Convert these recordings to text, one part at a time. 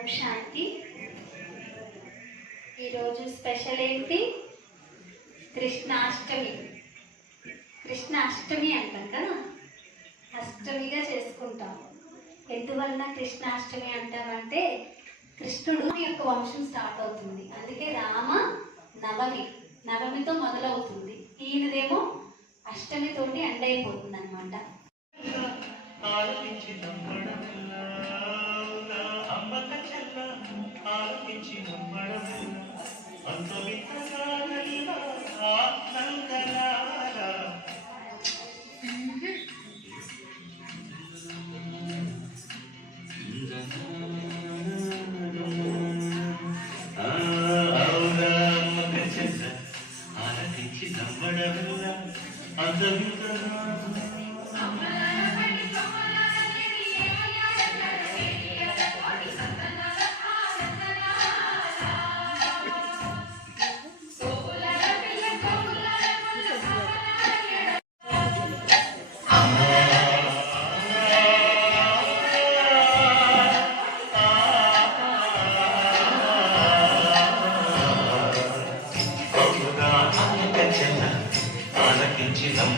ఓం శాంతి. ఈరోజు స్పెషల్ ఏంటి? కృష్ణాష్టమి. కృష్ణాష్టమి అంటాం కదా? అష్టమిగా చేసుకుంటాం. ఎందువలన కృష్ణాష్టమి అంటామంటే కృష్ణుడు యొక్క వంశం స్టార్ట్ అవుతుంది. అందుకే రామ నవమి. నవమితో మొదలవుతుంది. ఈయనదేమో అష్టమితోటి ఎండ్ అయిపోతుంది అనమాట Underneath the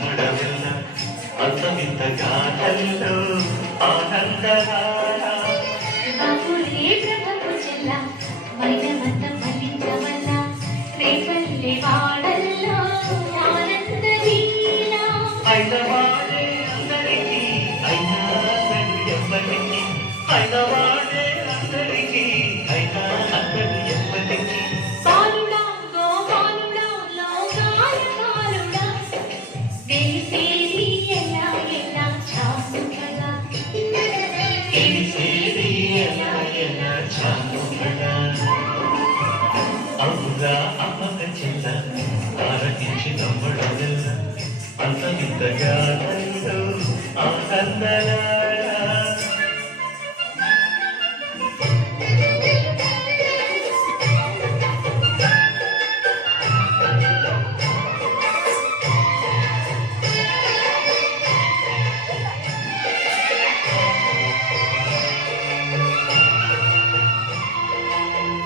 నమ్మడమిల్ల అంతమింత గాథల్లో ఆనందరారా బాపులే ప్రభు చెల్ల వైనమంత ఫలించవల్ల రేపల్లె వాడల్లో ఆనంద లీల అయినవాడే అందరికీ అయినా అందరు ఎవ్వరికి అయినవాడే అందరికీ. అవునా అమ్మక చెల్ల ఆరగించి నమ్మడం అంత ఇంతగా ఆనందరా